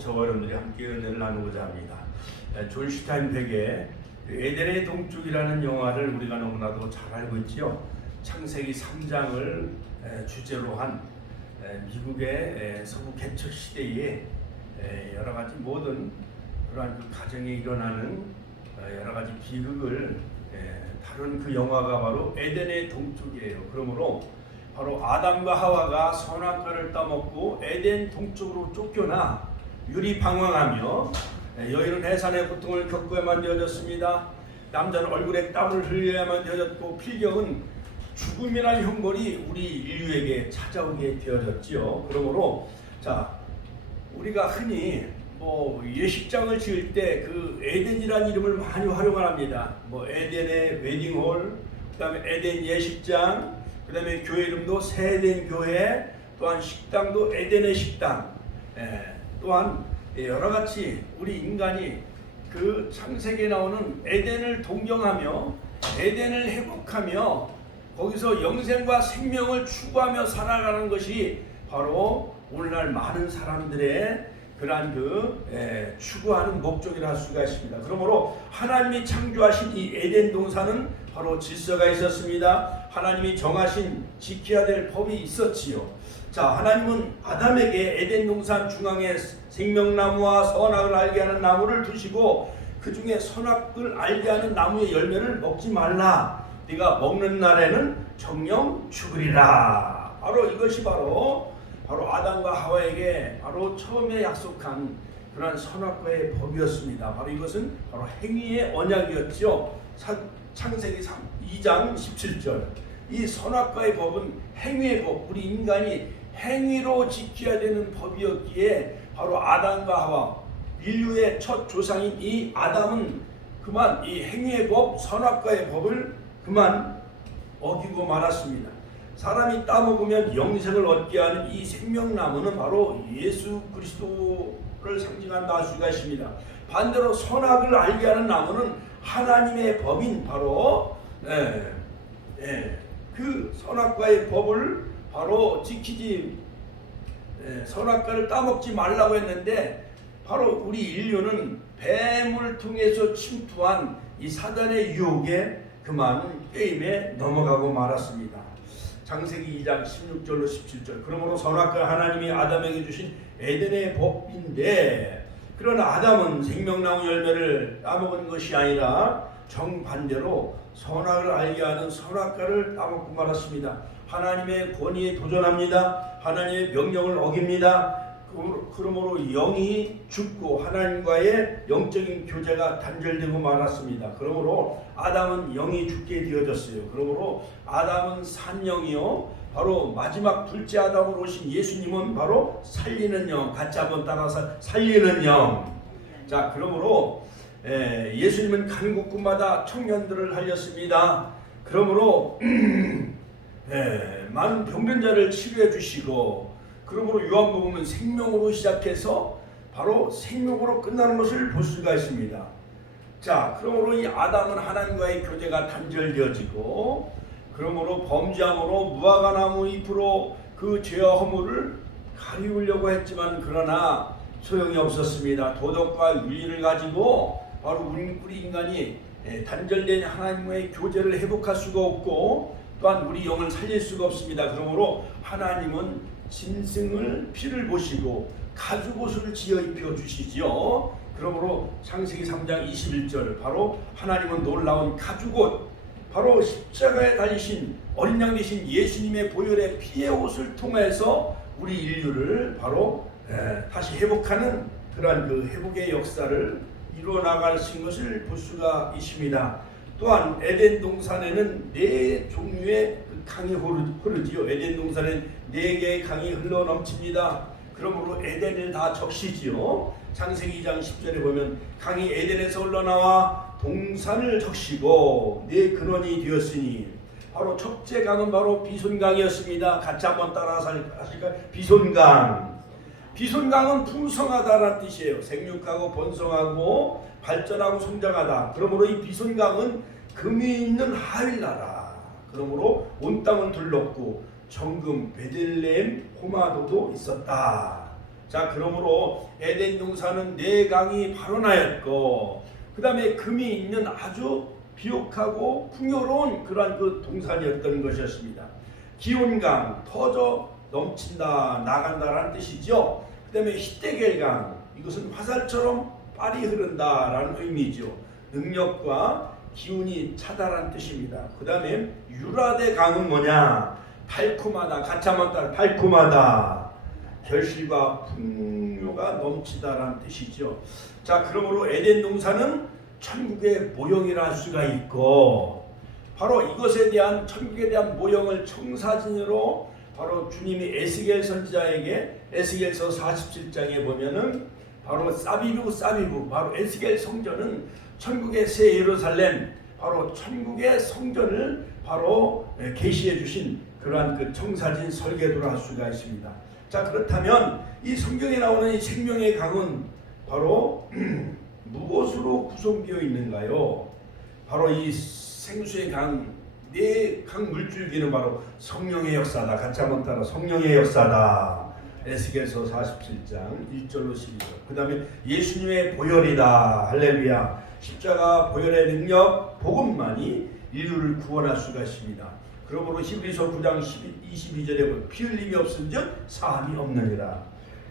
저와 여러분들이 함께 은혜를 나누고자 합니다. 존 슈타인백의 에덴의 동쪽이라는 영화를 우리가 너무나도 잘 알고 있지요. 창세기 3장을 주제로 한 미국의 서부 개척 시대의 여러 가지 모든 그러한 그 가정에 일어나는 여러 가지 비극을 다룬 그 영화가 바로 에덴의 동쪽이에요. 그러므로 바로 아담과 하와가 선악과를 따먹고 에덴 동쪽으로 쫓겨나 유리방황하며 여인은 해산의 고통을 겪어야만 되어졌습니다. 남자는 얼굴에 땀을 흘려야만 되어졌고 필경은 죽음이라는 형벌이 우리 인류에게 찾아오게 되어졌지요. 그러므로 우리가 흔히 예식장을 지을 때 그 에덴이라는 이름을 많이 활용합니다. 에덴의 웨딩홀, 그다음에 에덴 예식장, 그다음에 교회 이름도 새 에덴 교회, 또한 식당도 에덴의 식당. 또한 여러가지 우리 인간이 그 창세기에 나오는 에덴을 동경하며 에덴을 회복하며 거기서 영생과 생명을 추구하며 살아가는 것이 바로 오늘날 많은 사람들의 그러한 추구하는 목적이라 할 수가 있습니다. 그러므로 하나님이 창조하신 이 에덴 동산은 바로 질서가 있었습니다. 하나님이 정하신 지켜야 될 법이 있었지요. 하나님은 아담에게 에덴 동산 중앙에 생명나무와 선악을 알게 하는 나무를 두시고 그 중에 선악을 알게 하는 나무의 열매를 먹지 말라. 네가 먹는 날에는 정령 죽으리라. 바로 이것이 바로 아담과 하와에게 바로 처음에 약속한 그러한 선악과의 법이었습니다. 바로 이것은 바로 행위의 언약이었죠. 창세기 2장 17절. 이 선악과의 법은 행위의 법, 우리 인간이 행위로 지켜야 되는 법이었기에 바로 아담과 하와, 인류의 첫 조상인 이 아담은 그만 이 행위의 법, 선악과의 법을 그만 어기고 말았습니다. 사람이 따먹으면 영생을 얻게 하는 이 생명나무는 바로 예수 그리스도를 상징한다 할 수가 있습니다. 반대로 선악을 알게 하는 나무는 하나님의 법인 바로 그 선악과의 법을 바로 지키지, 선악과를 따먹지 말라고 했는데 바로 우리 인류는 뱀을 통해서 침투한 이 사단의 유혹에 그만 게임에 넘어가고 말았습니다. 창세기 2장 16절로 17절. 그러므로 선악과 하나님이 아담에게 주신 에덴의 법인데, 그러나 아담은 생명나무 열매를 따먹은 것이 아니라 정반대로 선악을 알게 하는 선악과를 따먹고 말았습니다. 하나님의 권위에 도전합니다. 하나님의 명령을 어깁니다. 그러므로 영이 죽고 하나님과의 영적인 교제가 단절되고 말았습니다. 그러므로 아담은 영이 죽게 되어졌어요. 그러므로 아담은 산영이요, 바로 마지막 둘째 아담으로 오신 예수님은 바로 살리는 영, 같이 한번 따라서 살리는 영. 그러므로 예수님은 간국구마다 청년들을 살렸습니다. 그러므로 많은 병든 자를 치료해 주시고, 그러므로 요한복음은 생명으로 시작해서 바로 생명으로 끝나는 것을 볼 수가 있습니다. 그러므로 이 아담은 하나님과의 교제가 단절되어지고, 그러므로 범죄함으로 무화과나무 잎으로 그 죄와 허물을 가리우려고 했지만 그러나 소용이 없었습니다. 도덕과 윤리를 가지고 바로 우리 인간이 단절된 하나님과의 교제를 회복할 수가 없고, 또한 우리 영을 살릴 수가 없습니다. 그러므로 하나님은 짐승을 피를 보시고 가죽옷을 지어 입혀 주시지요. 그러므로 창세기 3장 21절, 바로 하나님은 놀라운 가죽옷, 바로 십자가에 달리신 어린 양 되신 예수님의 보혈의 피의 옷을 통해서 우리 인류를 바로 다시 회복하는 그러한 그 회복의 역사를 이루어 나가신 것을 볼 수가 있습니다. 또한 에덴 동산에는 4종류의 강이 흐르지요. 에덴 동산엔 4개의 강이 흘러 넘칩니다. 그러므로 에덴을 다 적시지요. 창세기 2장 10절에 보면 강이 에덴에서 흘러나와 동산을 적시고 4근원이 되었으니, 바로 첫째 강은 바로 비손강이었습니다. 같이 한번 따라서 하실까요? 비손강. 비손강은 풍성하다라는 뜻이에요. 생육하고 번성하고 발전하고 성장하다. 그러므로 이 비손강은 금이 있는 하윌나라. 그러므로 온 땅을 둘렀고 정금, 베들레헴, 호마도도 있었다. 자, 그러므로 에덴 동산은 네 강이 발원하였고, 그 다음에 금이 있는 아주 비옥하고 풍요로운 그러한 그 동산이었던 것이었습니다. 기온강, 터져 넘친다, 나간다라는 뜻이죠. 그 다음에 히데겔강, 이것은 화살처럼 빨리 흐른다라는 의미죠. 능력과 기운이 차다라는 뜻입니다. 그 다음에 유라데 강은 뭐냐? 달콤하다, 같이 한번 따라, 달콤하다, 결실과 풍요가 넘치다라는 뜻이죠. 자, 그러므로 에덴 동산은 천국의 모형이라 할 수가 있고, 바로 이것에 대한 천국에 대한 모형을 청사진으로 바로 주님이 에스겔 선지자에게 에스겔서 47장에 보면은 바로 사비부, 바로 에스겔 성전은 천국의 새 예루살렘, 바로 천국의 성전을 바로 계시해 주신 그러한 그 청사진 설계도를 할 수가 있습니다. 자, 그렇다면 이 성경에 나오는 이 생명의 강은 바로 무엇으로 구성되어 있는가요? 바로 이 생수의 강, 네 강 물줄기는 바로 성령의 역사다. 같이 한번 따라, 성령의 역사다. 에스겔서 47장 1절로 12절. 그 다음에 예수님의 보혈이다. 할렐루야. 십자가 보혈의 능력, 복음만이 인류를 구원할 수가 있습니다. 그러므로 히브리서 9장 22절에 보면 피 흘림이 없은즉 사함이 없느니라.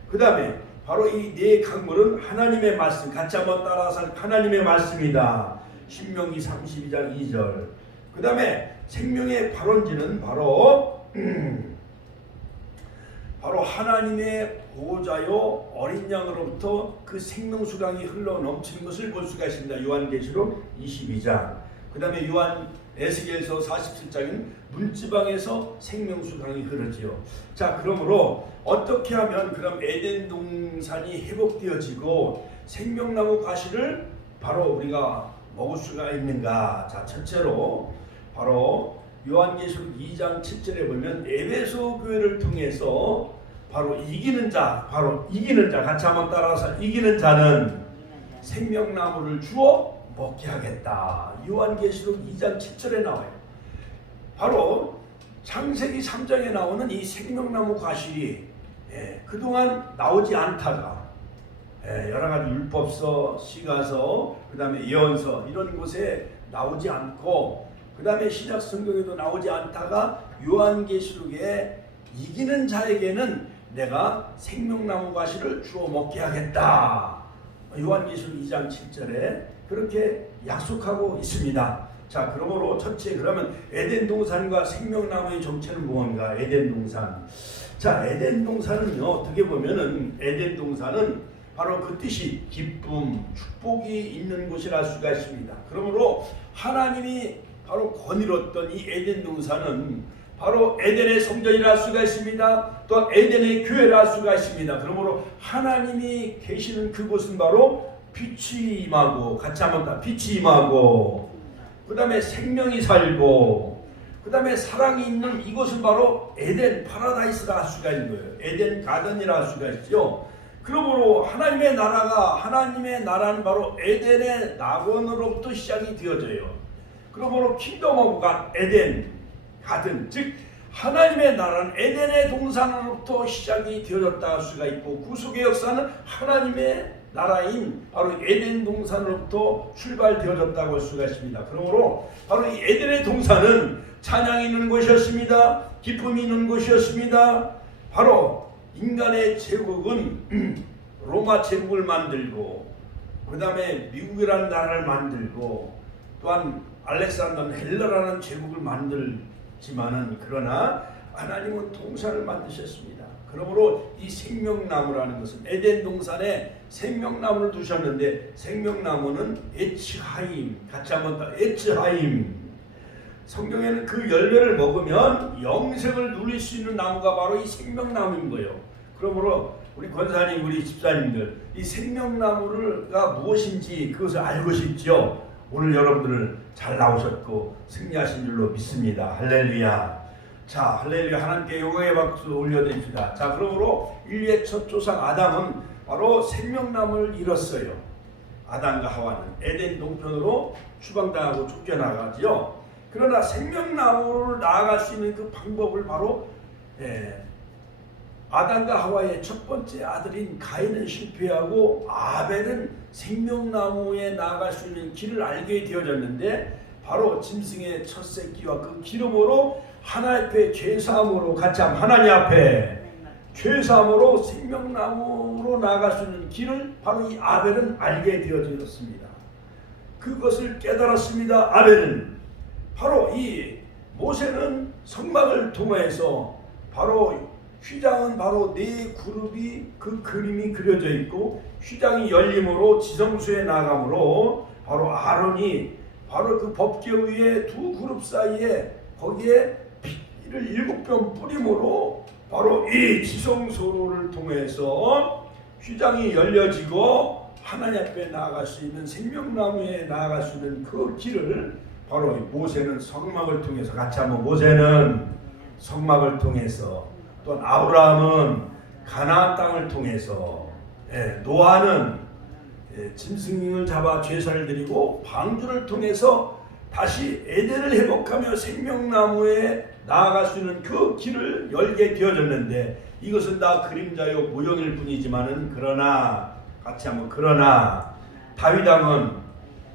그 다음에 바로 이 네 강물은 하나님의 말씀, 같이 한번 따라서 하나님의 말씀이다. 신명기 32장 2절. 그 다음에 생명의 발원지는 바로 하나님의 보호자요 어린 양으로부터 그 생명수강이 흘러 넘치는 것을 볼 수가 있습니다. 요한계시록 22장. 그 다음에 에스겔서 47장은 문지방에서 생명수강이 흐르지요. 자, 그러므로 어떻게 하면 그럼 에덴 동산이 회복되어지고 생명나무 가시를 바로 우리가 먹을 수가 있는가? 자, 첫째로 바로 요한계시록 2장 7절에 보면 에베소 교회를 통해서 바로 이기는 자, 같이 한번 따라서, 이기는 자는 생명나무를 주어 먹게 하겠다. 요한계시록 2장 7절에 나와요. 바로 창세기 3장에 나오는 이 생명나무 과실이 그동안 나오지 않다가 여러 가지 율법서, 시가서, 그 다음에 예언서 이런 곳에 나오지 않고, 그 다음에 신약 성경에도 나오지 않다가 요한계시록에 이기는 자에게는 내가 생명나무 과실을 주어 먹게 하겠다. 요한계시록 2장 7절에 그렇게 약속하고 있습니다. 자, 그러므로 첫째, 그러면 에덴 동산과 생명나무의 정체는 무엇인가? 에덴 동산. 자, 에덴 동산은요, 어떻게 보면은 에덴 동산은 바로 그 뜻이 기쁨, 축복이 있는 곳이라 할 수가 있습니다. 그러므로 하나님이 바로 거닐었던 이 에덴 동산은 바로 에덴의 성전이라 할 수가 있습니다. 또한 에덴의 교회라 할 수가 있습니다. 그러므로 하나님이 계시는 그곳은 바로 빛이 임하고, 같이 한번 다, 빛이 임하고, 그 다음에 생명이 살고, 그 다음에 사랑이 있는 이곳은 바로 에덴 파라다이스라 할 수가 있는 거예요. 에덴 가든이라 할 수가 있죠. 그러므로 하나님의 나라는 바로 에덴의 낙원으로부터 시작이 되어져요. 그러므로 킹덤 오브 갓, 에덴 가든, 즉 하나님의 나라는 에덴의 동산으로부터 시작이 되어졌다 할 수가 있고, 구속의 역사는 하나님의 나라인 바로 에덴 동산으로부터 출발되어졌다고 할 수가 있습니다. 그러므로 바로 이 에덴의 동산은 찬양이 있는 곳이었습니다. 기쁨이 있는 곳이었습니다. 바로 인간의 제국은 로마 제국을 만들고, 그 다음에 미국이라는 나라를 만들고, 또한 알렉산더는 헬라라는 제국을 만들지만은, 그러나 하나님은 동산을 만드셨습니다. 그러므로 이 생명나무라는 것은 에덴 동산에 생명나무를 두셨는데, 생명나무는 에츠하임, 같이 한번 더, 에츠하임. 성경에는 그 열매를 먹으면 영생을 누릴 수 있는 나무가 바로 이 생명나무인 거예요. 그러므로 우리 권사님, 우리 집사님들, 이 생명나무가 무엇인지 그것을 알고 싶죠. 오늘 여러분들은 잘 나오셨고 승리하신 줄로 믿습니다. 할렐루야. 자, 할렐루야. 하나님께 영광의 박수 올려드립시다. 자, 그러므로 인류의 첫 조상 아담은 바로 생명나무를 잃었어요. 아담과 하와는 에덴 동편으로 추방당하고 쫓겨나가지요. 그러나 생명나무를 나아갈 수 있는 그 방법을 바로 아담과 하와의 첫 번째 아들인 가인은 실패하고 아벨은 생명나무에 나아갈 수 있는 길을 알게 되어졌는데, 바로 짐승의 첫 새끼와 그 기름으로 하나님 앞에 죄사함으로, 같이 한번 하나님 앞에 죄사함으로 생명나무로 나아갈 수 있는 길을 바로 이 아벨은 알게 되어졌습니다. 그것을 깨달았습니다. 아벨은 바로 이 모세는 성막을 통해서 바로 휘장은 바로 네 그룹이 그 그림이 그려져 있고, 휘장이 열림으로 지성소에 나가므로 바로 아론이 바로 그 법궤 위에 두 그룹 사이에 거기에 피를 7번 뿌림으로 바로 이 지성소를 통해서 휘장이 열려지고 하나님 앞에 나아갈 수 있는, 생명나무에 나아갈 수 있는 그 길을 바로 모세는 성막을 통해서, 같이 한번 모세는 성막을 통해서, 또 아브라함은 가나안 땅을 통해서, 노아는 짐승을 잡아 제사를 드리고 방주를 통해서 다시 에덴을 회복하며 생명나무에 나아갈 수 있는 그 길을 열게 되어졌는데, 이것은 다 그림자요 모형일 뿐이지만은, 그러나 같이 한번, 그러나 다윗 왕은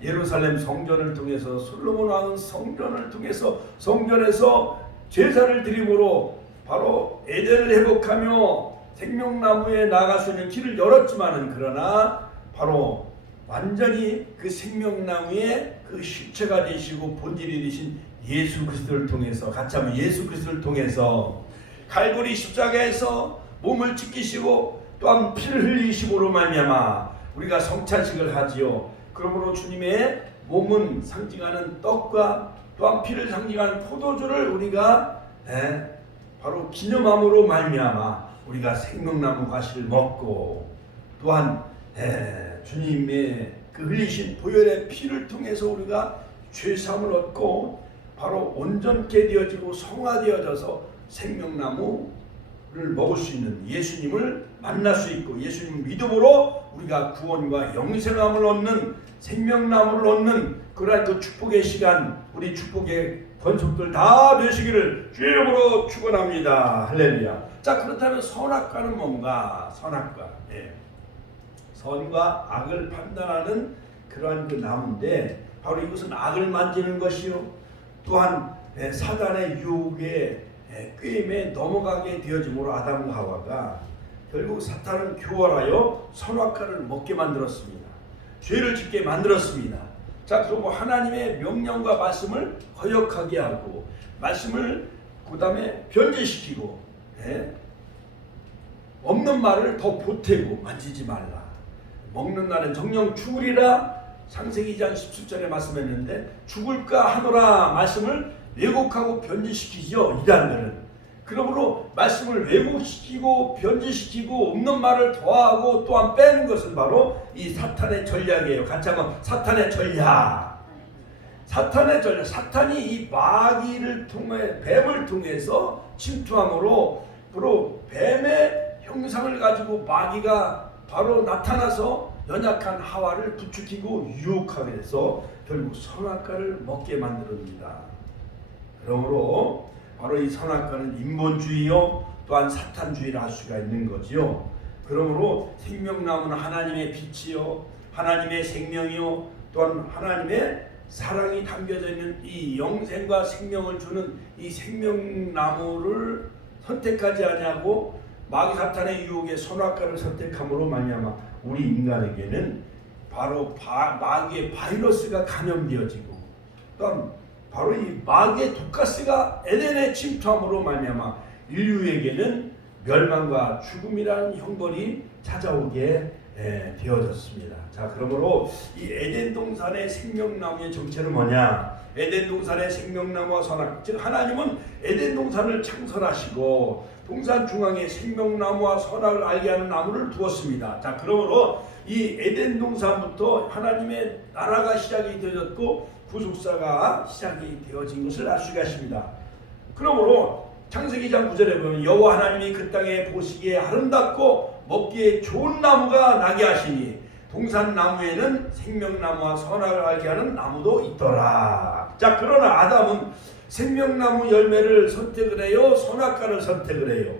예루살렘 성전을 통해서, 솔로몬 왕은 성전을 통해서 성전에서 제사를 드림으로 바로 에덴을 회복하며 생명나무에 나아갈 수 있는 길을 열었지만은, 그러나 바로 완전히 그 생명나무의 그 실체가 되시고 본질이 되신 예수 그리스도를 통해서, 같이 한번 예수 그리스도를 통해서 갈보리 십자가에서 몸을 찢기시고 또한 피를 흘리심으로 말미암아 우리가 성찬식을 하지요. 그러므로 주님의 몸은 상징하는 떡과 또한 피를 상징하는 포도주를 우리가 바로 기념함으로 말미암아 우리가 생명나무 과실을 먹고, 또한 주님의 그 흘리신 보혈의 피를 통해서 우리가 죄사함을 얻고 바로 온전케 되어지고 성화되어져서 생명나무를 먹을 수 있는, 예수님을 만날 수 있고 예수님 믿음으로 우리가 구원과 영생함을 얻는, 생명나무를 얻는 그러한 그 축복의 시간, 우리 축복의 번속들 다 되시기를 주의 이름으로 축원합니다. 할렐루야. 자, 그렇다면 선악과는 뭔가? 선악과, 선과 악을 판단하는 그러한 그 나무인데, 바로 이것은 악을 만지는 것이요, 또한 사단의 유혹에 꾀임에 넘어가게 되어짐으로 아담과 하와가 결국 사탄은 교활하여 선악과를 먹게 만들었습니다. 죄를 짓게 만들었습니다. 자, 그리고 하나님의 명령과 말씀을 거역하게 하고, 말씀을 그 다음에 변제시키고, 없는 말을 더 보태고 만지지 말라. 먹는 날은 정령 죽으리라. 창세기 2장 17절에 말씀했는데, 죽을까 하노라 말씀을 왜곡하고 변제시키죠, 이단들은. 그러므로 말씀을 왜곡시키고 변제시키고 없는 말을 더하고 또한 빼는 것은 바로 이 사탄의 전략이에요. 같이 한번, 사탄의 전략. 사탄의 전략. 사탄이 이 마귀를 통해, 뱀을 통해서 침투함으로 바로 뱀의 형상을 가지고 마귀가 바로 나타나서 연약한 하와를 부추기고 유혹하게 해서 결국 선악과를 먹게 만듭니다. 그러므로 바로 이 선악과는 인본주의요, 또한 사탄주의를 할 수가 있는 거지요. 그러므로 생명나무는 하나님의 빛이요, 하나님의 생명이요, 또한 하나님의 사랑이 담겨져 있는 이 영생과 생명을 주는 이 생명나무를 선택하지 아니하고 마귀 사탄의 유혹에 선악과를 선택함으로 말미암아 우리 인간에게는 바로 마귀의 바이러스가 감염되어지고, 또한 바로 이 마귀의 독가스가 에덴에 침투함으로 말미암아 인류에게는 멸망과 죽음이라는 형벌이 찾아오게 되어졌습니다. 자, 그러므로 이 에덴 동산의 생명나무의 정체는 뭐냐? 에덴 동산의 생명나무와 선악, 즉 하나님은 에덴 동산을 창설하시고 동산 중앙에 생명나무와 선악을 알게 하는 나무를 두었습니다. 자, 그러므로 이 에덴 동산부터 하나님의 나라가 시작이 되어졌고 구속사가 시작이 되어진 것을 알 수가 있습니다. 그러므로 창세기 2장 9절에 보면 여호와 하나님이 그 땅에 보시기에 아름답고 먹기에 좋은 나무가 나게 하시니 동산 나무에는 생명나무와 선악을 알게 하는 나무도 있더라. 자, 그러나 아담은 생명나무 열매를 선택을 해요, 선악과를 선택을 해요?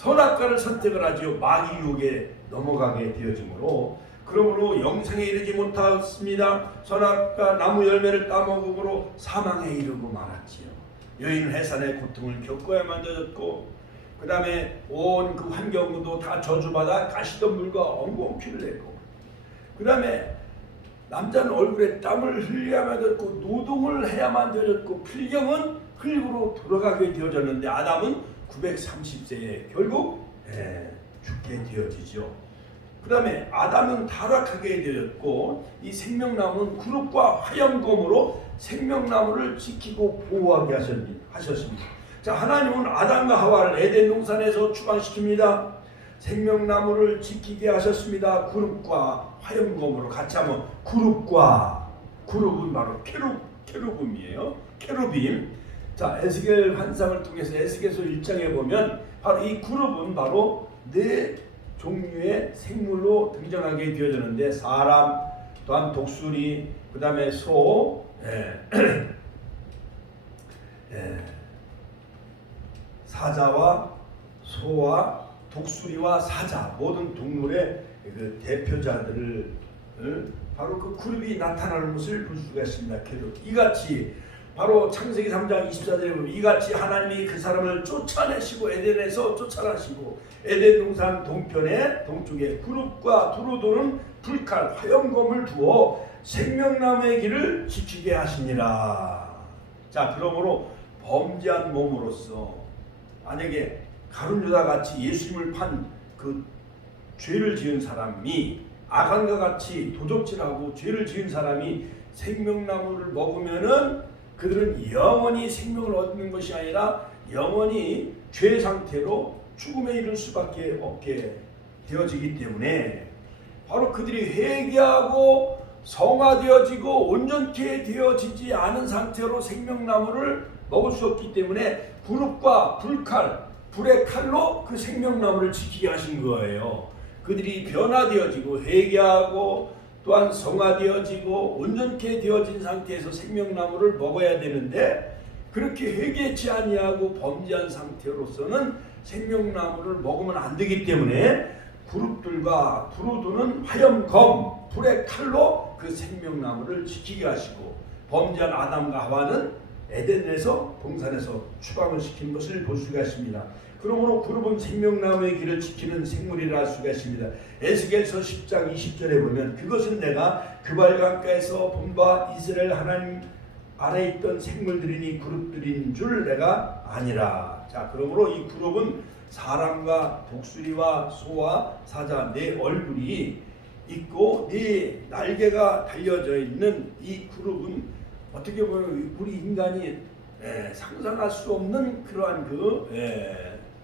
선악과를 선택을 하지요. 마귀 유혹에 넘어가게 되어지므로 그러므로 영생에 이르지 못하였습니다. 선악과 나무 열매를 따먹음으로 사망에 이르고 말았지요. 여인은 해산의 고통을 겪어야만 되었고 그 다음에 온 그 환경도 다 저주받아 가시덤불과 엉거운 피를 내고 그 다음에 남자는 얼굴에 땀을 흘려야만 되었고 노동을 해야만 되었고 필경은 흙으로 돌아가게 되어졌는데 아담은 930세에 결국 죽게 되어지죠. 그 다음에 아담은 타락하게 되었고 이 생명나무는 구름과 화염검으로 생명나무를 지키고 보호하게 하셨습니다. 자, 하나님은 아담과 하와를 에덴 동산에서 추방시킵니다. 생명나무를 지키게 하셨습니다. 구름과 화염검으로 같이 하면 구름은 바로 케루빔이에요. 케루빔. 자, 에스겔 환상을 통해서 에스겔서 1장에 보면 바로 이 구름은 바로 네 종류의 생물로 등장하게 되어졌는데 사람, 또한 독수리, 그 다음에 소, 사자와 소와 독수리와 사자 모든 동물의 그 대표자들을 바로 그 그룹이 나타나는 것을 볼 수가 있습니다. 이같이 바로 창세기 3장 24절에 보면 이같이 하나님이 그 사람을 쫓아내시고 에덴에서 쫓아나시고 에덴 동산 동편에 동쪽에 그룹과 두루 도는 불칼 화염검을 두어 생명나무의 길을 지키게 하시니라. 자, 그러므로 범죄한 몸으로서 만약에 가룟 유다 같이 예수님을 판 그 죄를 지은 사람이 아간과 같이 도적질하고 죄를 지은 사람이 생명나무를 먹으면은 그들은 영원히 생명을 얻는 것이 아니라 영원히 죄 상태로 죽음에 이를 수밖에 없게 되어지기 때문에 바로 그들이 회개하고 성화되어지고 온전케 되어지지 않은 상태로 생명나무를 먹을 수 없기 때문에 불과 불칼, 불의 칼로 그 생명나무를 지키게 하신 거예요. 그들이 변화되어지고 회개하고 또한 성화되어지고 온전케 되어진 상태에서 생명나무를 먹어야 되는데 그렇게 회개치 아니하고 범죄한 상태로서는 생명나무를 먹으면 안 되기 때문에 그룹들과 두루 도는 화염검 불의 칼로 그 생명나무를 지키게 하시고 범죄한 아담과 하와는 에덴에서 동산에서 추방을 시킨 것을 볼 수가 있습니다. 그러므로 그룹은 생명나무의 길을 지키는 생물이라 할 수가 있습니다. 에스겔서 10장 20절에 보면 그것은 내가 그발강가에서 본 바 이스라엘 하나님 안에 있던 생물들이니 그룹들인 줄 내가 아니라. 자, 그러므로 이 그룹은 사람과 독수리와 소와 사자 네 얼굴이 있고 네 날개가 달려져 있는 이 그룹은 어떻게 보면 우리 인간이 상상할 수 없는 그러한 그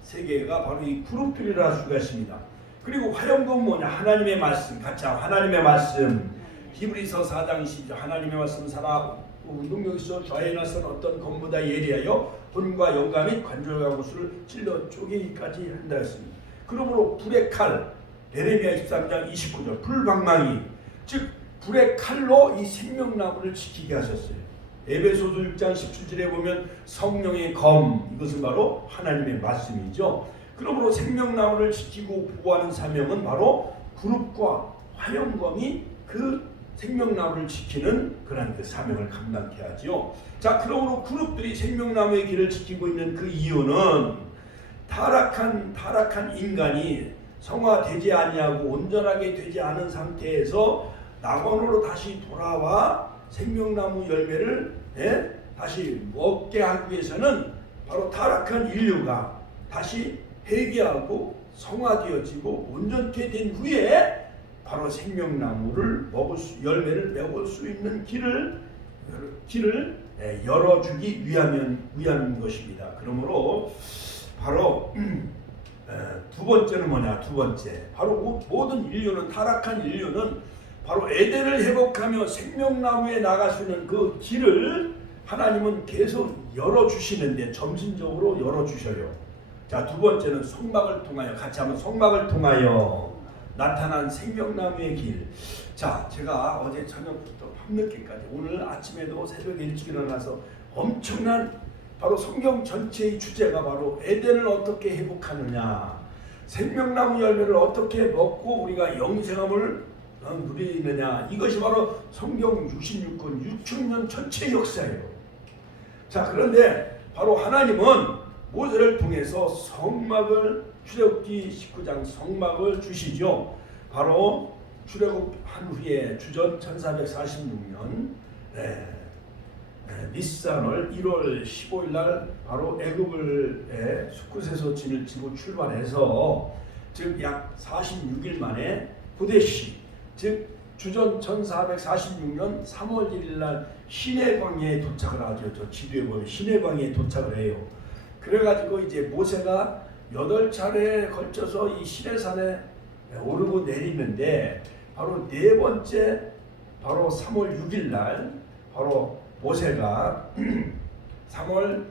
세계가 바로 이 그룹들이라 할 수가 있습니다. 그리고 화염검은 뭐냐? 하나님의 말씀. 같이 하나님의 말씀. 히브리서 4장 20절 하나님의 말씀 살아 운동력에서 좌에나서는 어떤 검보다 예리하여 혼과 영과 및 관절과 구슬을 찔러 쪼개기까지 한다 했습니다. 그러므로 불의 칼 예레미야 13장 29절 불방망이 즉 불의 칼로 이 생명나무를 지키게 하셨어요. 에베소서 1장 17절에 보면 성령의 검 이것은 바로 하나님의 말씀이죠. 그러므로 생명나무를 지키고 보호하는 사명은 바로 그룹과 화염검이 그 생명나무를 지키는 그런 그 사명을 감당케 하지요. 자, 그러므로 그룹들이 생명나무의 길을 지키고 있는 그 이유는 타락한 인간이 성화되지 아니하고 온전하게 되지 않은 상태에서 낙원으로 다시 돌아와 생명나무 열매를 다시 먹게 하기 위해서는 바로 타락한 인류가 다시 회개하고 성화되어지고 온전케 된 후에 바로 생명나무를 열매를 먹을 수 있는 길을 열어주기 위함인 것입니다. 그러므로 바로 두 번째는 뭐냐? 두 번째 바로 모든 인류는 타락한 인류는 바로 에덴을 회복하며 생명나무에 나갈 수 있는 그 길을 하나님은 계속 열어주시는데 점진적으로 열어주셔요. 자, 두 번째는 성막을 통하여 같이 한번 성막을 통하여 나타난 생명나무의 길. 자, 제가 어제 저녁부터 밤늦게까지 오늘 아침에도 새벽에 일찍 일어나서 엄청난 바로 성경 전체의 주제가 바로 에덴을 어떻게 회복하느냐 생명나무 열매를 어떻게 먹고 우리가 영생함을 누리느냐, 이것이 바로 성경 66권 6천년 전체 역사예요. 자, 그런데 바로 하나님은 모세를 통해서 성막을, 출애굽기 19장 성막을 주시죠. 바로 출애굽한 후에 주전 1446년 니산월 1월 15일 날 바로 애굽을 숫굿에서 진을 치고 출발해서 즉 약 46일 만에 고데시, 즉 주전 1446년 3월 1일 날 시내 광야에 도착을 하죠. 저 지도에 보면 시내 광야에 도착을 해요. 그래가지고 이제 모세가 8차례에 걸쳐서 이 시내산에 오르고 내리는데 바로 네 번째 바로 3월 6일 날 바로 모세가 3월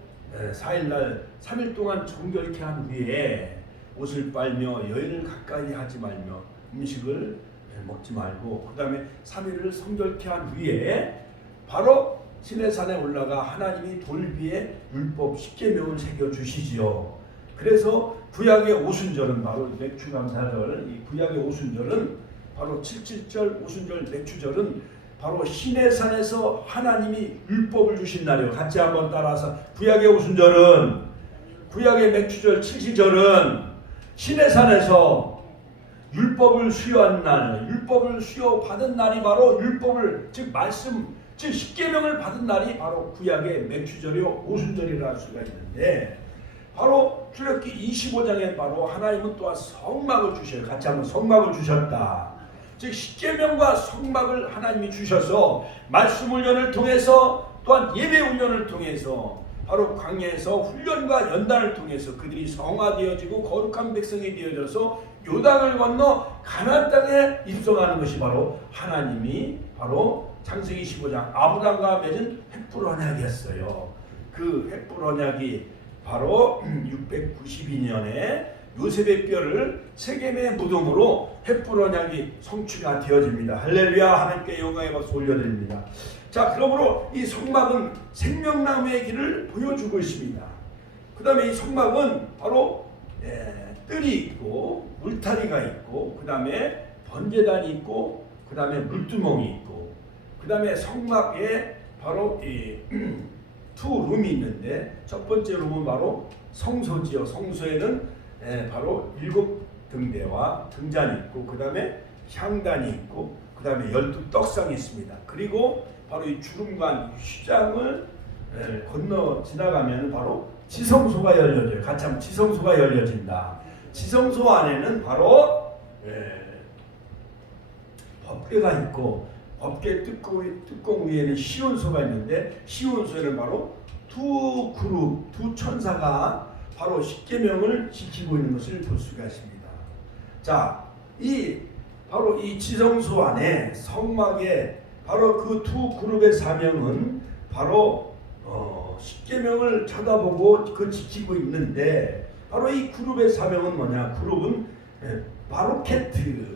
4일 날 3일 동안 정결케 한 후에 옷을 빨며 여인을 가까이 하지 말며 음식을 먹지 말고 그 다음에 3일을 성결케 한 후에 바로 시내산에 올라가 하나님이 돌 위에 율법 10계명을 새겨주시지요. 그래서 구약의 오순절은 바로 맥추감사절, 이 구약의 오순절은 바로 77절 오순절 맥추절은 바로 시내산에서 하나님이 율법을 주신 날이요. 같이 한번 따라서 구약의 오순절은, 구약의 맥추절 70절은 시내산에서 율법을 수여한 날, 율법을 수여받은 날이 바로 율법을 즉 말씀 즉 10계명을 받은 날이 바로 구약의 맥추절이요 오순절이라 할 수가 있는데, 바로 출애굽기 25장에 바로 하나님은 또한 성막을 주셔요. 같이 한번 성막을 주셨다. 즉 10계명과 성막을 하나님이 주셔서 말씀 훈련을 통해서 또한 예배 훈련을 통해서 바로 광야에서 훈련과 연단을 통해서 그들이 성화되어지고 거룩한 백성이 되어져서 요단을 건너 가나안 땅에 입성하는 것이 바로 하나님이 바로 창세기 15장 아브라함과 맺은 횃불 언약이었어요. 그 횃불 언약이 바로 692년에 요셉의 뼈를 세겜의 무덤으로 횃불 언약이 성취가 되어집니다. 할렐루야. 하나님께 영광의 박수 올려드립니다. 자, 그러므로 이 성막은 생명나무의 길을 보여주고 있습니다. 그 다음에 이 성막은 바로 뜰이 있고 울타리가 있고 그 다음에 번제단이 있고 그 다음에 물두멍이 있고 그 다음에 성막에 바로 이 두 룸이 있는데 첫 번째 룸은 바로 성소지요. 성소에는 바로 7등대와 등잔이 있고 그 다음에 향단이 있고 그 다음에 12떡상이 있습니다. 그리고 바로 이 주름관 휘장을 건너 지나가면 바로 지성소가 열려져요. 같이 하면 지성소가 열려진다. 지성소 안에는 바로 법궤가 있고 법궤 뚜껑 위에는 시온소가 있는데 시온소에는 바로 두 그룹, 두 천사가 바로 10계명을 지키고 있는 것을 볼 수가 있습니다. 자, 바로 이 지성소 안에 성막에 바로 그 두 그룹의 사명은 바로 10계명을 쳐다보고 그 지키고 있는데 바로 이 그룹의 사명은 뭐냐? 그룹은 바로케트,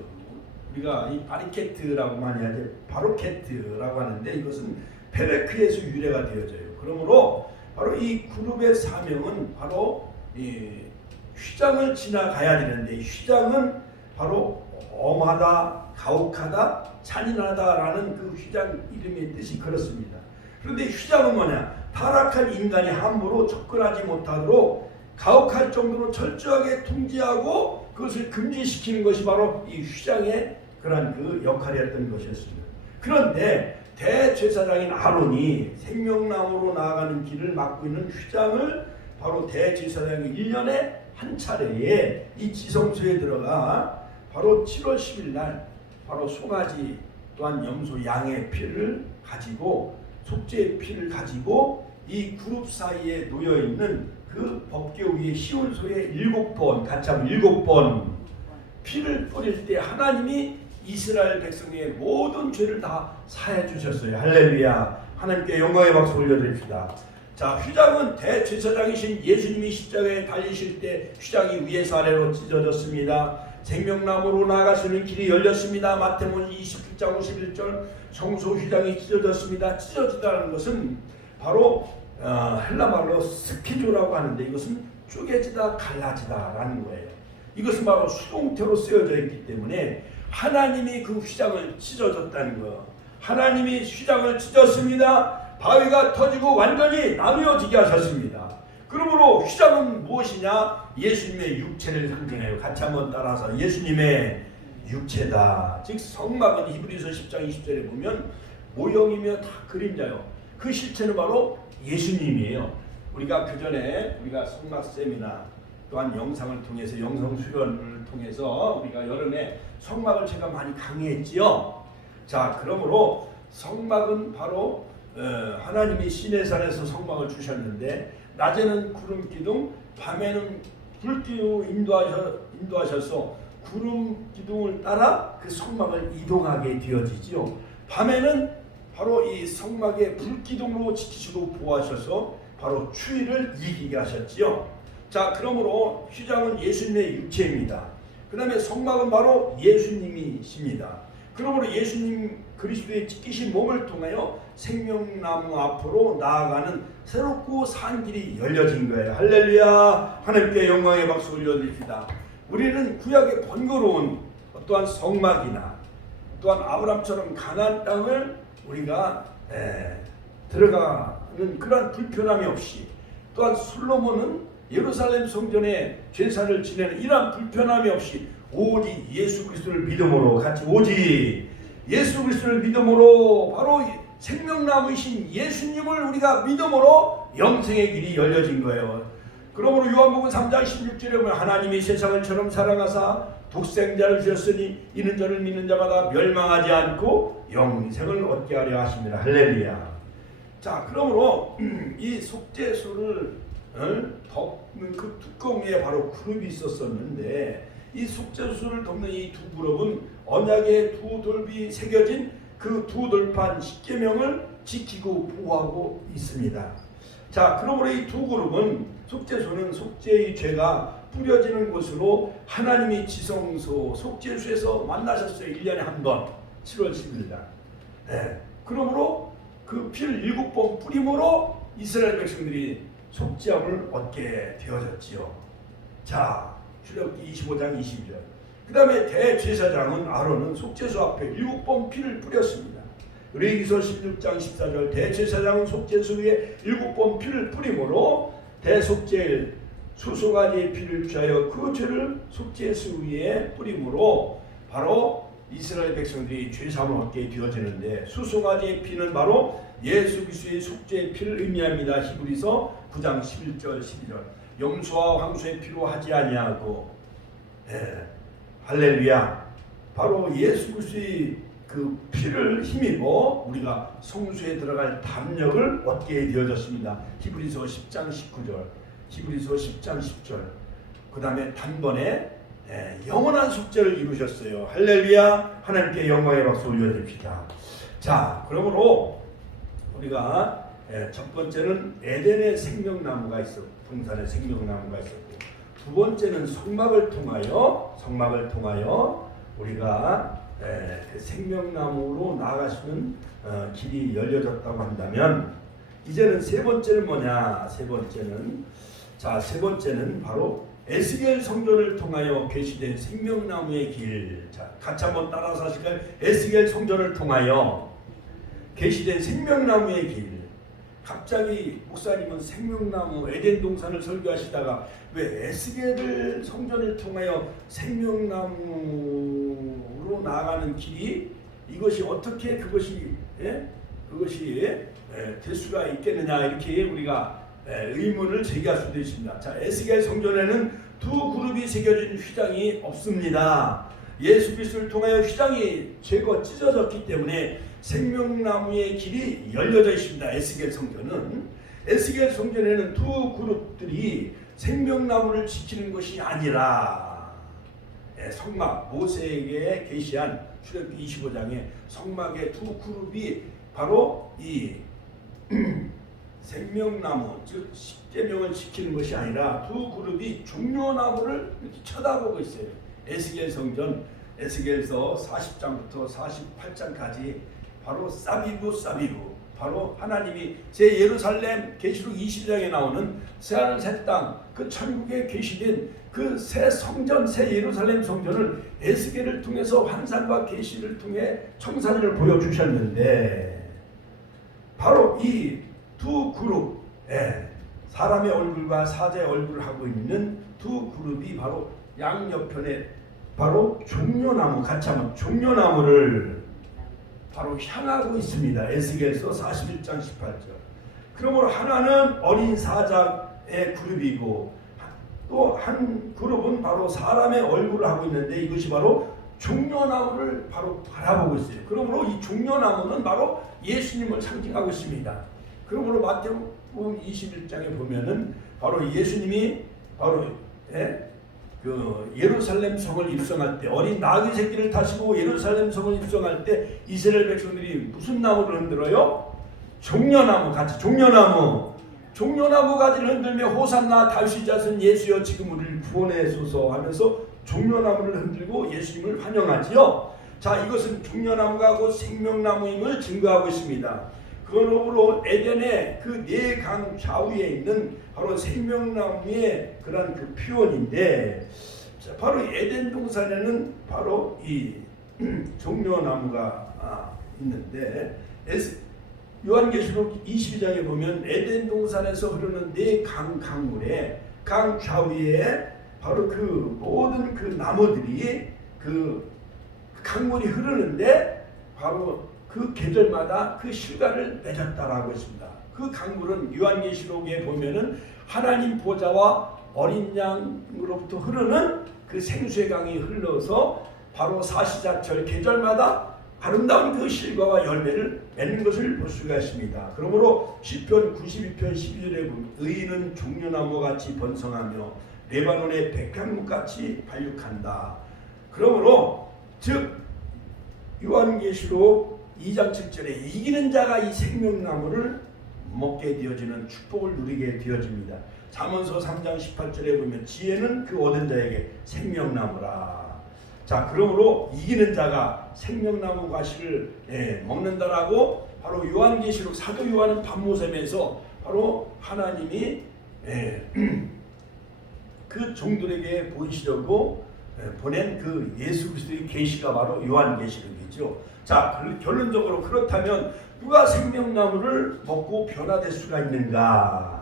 우리가 이 바리케트라고 많이 하죠. 바로케트라고 하는데 이것은 베레크에서 유래가 되어져요. 그러므로 바로 이 그룹의 사명은 바로 이 휘장을 지나가야 되는데 이 휘장은 바로 엄하다, 가혹하다, 잔인하다라는 그 휘장 이름의 뜻이 그렇습니다. 그런데 휘장은 뭐냐? 타락한 인간이 함부로 접근하지 못하도록 가혹할 정도로 철저하게 통제하고 그것을 금지시키는 것이 바로 이 휘장의 그런 그 역할이었던 것이었습니다. 그런데 대제사장인 아론이 생명나무로 나아가는 길을 막고 있는 휘장을 바로 대제사장이 1년에 한 차례에 이 지성소에 들어가 바로 7월 10일 날 바로 송아지 또한 염소 양의 피를 가지고 속죄의 피를 가지고 이 그룹 사이에 놓여 있는 그 법궤 위에 시온소에 7번 같이 하면 7번 피를 뿌릴 때 하나님이 이스라엘 백성의 모든 죄를 다 사해 주셨어요. 할렐루야. 하나님께 영광의 박수 올려드립시다. 자, 휘장은 대제사장이신 예수님이 십자가에 달리실 때 휘장이 위에서 아래로 찢어졌습니다. 생명나무로 나아가시는 길이 열렸습니다. 마태복음 27장 51절 성소 휘장이 찢어졌습니다. 찢어지다는 것은 바로 헬라말로 스키조라고 하는데 이것은 쪼개지다, 갈라지다라는 거예요. 이것은 바로 수동태로 쓰여져 있기 때문에 하나님이 그 휘장을 찢어졌다는 거. 하나님이 휘장을 찢었습니다. 바위가 터지고 완전히 나누어지게 하셨습니다. 그러므로 휘장은 무엇이냐? 예수님의 육체를 상징해요. 같이 한번 따라서 예수님의 육체다. 즉 성막은 히브리서 10장 20절에 보면 모형이며 다 그림자요. 그 실체는 바로 예수님이에요. 우리가 그 전에 우리가 성막 세미나 또한 영상을 통해서 영성 수련을 통해서 우리가 여름에 성막을 제가 많이 강의했지요. 자, 그러므로 성막은 바로 하나님이 시내산에서 성막을 주셨는데 낮에는 구름 기둥, 밤에는 불 기둥으로 인도하셔서 구름 기둥을 따라 그 성막을 이동하게 되어지지요. 밤에는 바로 이 성막의 불 기둥으로 지키시고 보호하셔서 바로 추위를 이기게 하셨지요. 자, 그러므로 휘장은 예수님의 육체입니다. 그 다음에 성막은 바로 예수님이십니다. 그러므로 예수님 그리스도의 찢기신 몸을 통하여 생명나무 앞으로 나아가는 새롭고 산 길이 열려진 거예요. 할렐루야. 하나님께 영광의 박수 올려드립니다. 우리는 구약의 번거로운 어떠한 성막이나 또한 아브람처럼 가나안 땅을 우리가 들어가는 그런 불편함이 없이, 또한 솔로몬은 예루살렘 성전에 제사를 지내는 이러한 불편함이 없이 오직 예수 그리스도를 믿음으로, 같이 오직 예수 그리스도를 믿음으로, 바로 생명나무이신 예수님을 우리가 믿음으로 영생의 길이 열려진 거예요. 그러므로 요한복음 3장 16절에 보면 하나님이 세상을 처럼 사랑하사 독생자를 주셨으니 이는 저를 믿는 자마다 멸망하지 않고 영생을 얻게 하려 하십니다. 할렐루야. 자, 그러므로 이 속죄소를 덮는 그 뚜껑 위에 바로 그룹이 있었었는데, 이 속죄소를 덮는 이 두 그룹은 언약의 두 돌비 새겨진 그 두 돌판 십계명을 지키고 보호하고 있습니다. 자, 그러므로 이 두 그룹은 속죄소는 속죄의 죄가 뿌려지는 곳으로 하나님이 지성소 속죄소에서 만나셨어요. 1년에 한 번 7월 10일 날. 그러므로 그 피를 7번 뿌림으로 이스라엘 백성들이 속죄함을 얻게 되어졌지요. 자, 출애굽기 25장 20절. 그 다음에 대제사장은 아론은 속죄소 앞에 7번 피를 뿌렸습니다. 레위기서 16장 14절. 대제사장은 속죄소 위에 7번 피를 뿌림으로 대속죄일 수송아지의 피를 취하여 그 죄를 속죄소 위에 뿌림으로 바로 이스라엘 백성들이 죄사함을 얻게 되어지는데, 수송아지의 피는 바로 예수 그리스도의 속죄의 피를 의미합니다. 히브리서 9장 11절 12절. 염소와 황소의 피로 하지 아니하고, 할렐루야. 바로 예수 그리스도의 그 피를 힘입어 우리가 성소에 들어갈 담력을 얻게 되어졌습니다. 히브리서 10장 19절, 히브리서 10장 10절. 그 다음에 단번에 영원한 속죄를 이루셨어요. 할렐루야. 하나님께 영광의 박수 올려드립니다. 자, 그러므로 우리가 첫 번째는 에덴의 생명나무가 있었고, 동산의 생명나무가 있었고, 두 번째는 성막을 통하여 우리가 그 생명나무로 나아가시는 길이 열려졌다고 한다면, 이제는 세 번째는 뭐냐? 세 번째는 바로 에스겔 성전을 통하여 계시된 생명나무의 길. 자, 같이 한번 따라서 하실까요? 에스겔 성전을 통하여 계시된 생명나무의 길. 갑자기 목사님은 생명나무 에덴 동산을 설교하시다가 왜 에스겔 성전을 통하여 생명나무로 나아가는 길이, 이것이 어떻게 그것이 될 수가 있겠느냐, 이렇게 우리가 의문을 제기할 수도 있습니다. 자, 에스겔 성전에는 두 그룹이 새겨진 휘장이 없습니다. 예수 그리스도를 통하여 휘장이 찢어졌기 때문에 생명나무의 길이 열려져 있습니다. 에스겔 성전에는 두 그룹들이 생명나무를 지키는 것이 아니라, 성막, 모세에게 계시한 출애굽기 25장에 성막의 두 그룹이 바로 이 생명나무, 즉 십계명을 지키는 것이 아니라 두 그룹이 종려나무를 이렇게 쳐다보고 있어요. 에스겔 성전, 에스겔서 40장부터 48장까지 바로 사비부, 바로 하나님이 제 예루살렘 계시록 20장에 나오는 새하늘 새 땅, 그 천국에 계시된 그 새 성전, 새 예루살렘 성전을 에스겔을 통해서 환상과 계시를 통해 청사진을 보여주셨는데, 바로 이 두 그룹, 사람의 얼굴과 사자의 얼굴을 하고 있는 두 그룹이 바로 양옆편에 바로 종려나무, 같이 하면 종려나무를 바로 향하고 있습니다. 에스겔서 41장 18절. 그러므로 하나는 어린 사자의 그룹이고 또 한 그룹은 바로 사람의 얼굴을 하고 있는데, 이것이 바로 종려나무를 바로 바라보고 있어요. 그러므로 이 종려나무는 바로 예수님을 상징하고 있습니다. 그러므로 마태복음 21장에 보면은 바로 예수님이 바로 그 예루살렘 성을 입성할 때, 어린 나귀 새끼를 타시고 예루살렘 성을 입성할 때 이스라엘 백성들이 무슨 나무를 흔들어요? 종려나무, 같이 종려나무 가지를 흔들며 호산나 다윗의 자손 예수여 지금 우리를 구원하소서 하면서 종려나무를 흔들고 예수님을 환영하지요. 자, 이것은 종려나무가 곧 생명나무임을 증거하고 있습니다. 그러므로 에덴의 그 네 강 좌우에 있는 바로 생명나무의 그런 그 표현인데, 바로 에덴 동산에는 바로 이 종려나무가 있는데, 요한계시록 22장에 보면 에덴 동산에서 흐르는 네 강물에 강 좌우에 바로 그 모든 그 나무들이 그 강물이 흐르는데 바로 그 계절마다 그 실과를 맺었다라고 했습니다. 그 강물은 요한계시록에 보면은 하나님 보좌와 어린 양으로부터 흐르는 그 생수의 강이 흘러서 바로 사시자철 계절마다 아름다운 그 실과와 열매를 맺는 것을 볼 수가 있습니다. 그러므로 시편 92편 12절에 보면 의인은 종려나무같이 번성하며 레바논의 백향목같이 발육한다. 그러므로 즉 요한계시록 2장 7절에 이기는 자가 이 생명나무를 먹게 되어지는 축복을 누리게 되어집니다. 잠언서 3장 18절에 보면 지혜는 그 얻은 자에게 생명나무라. 자, 그러므로 이기는 자가 생명나무 과실을 먹는다라고 바로 요한계시록 사도 요한은 밤모샘에서 바로 하나님이 그 종들에게 보이시려고 보낸 그 예수 그리스도의 계시가 바로 요한계시록이죠. 자, 결론적으로 그렇다면 누가 생명나무를 먹고 변화될 수가 있는가?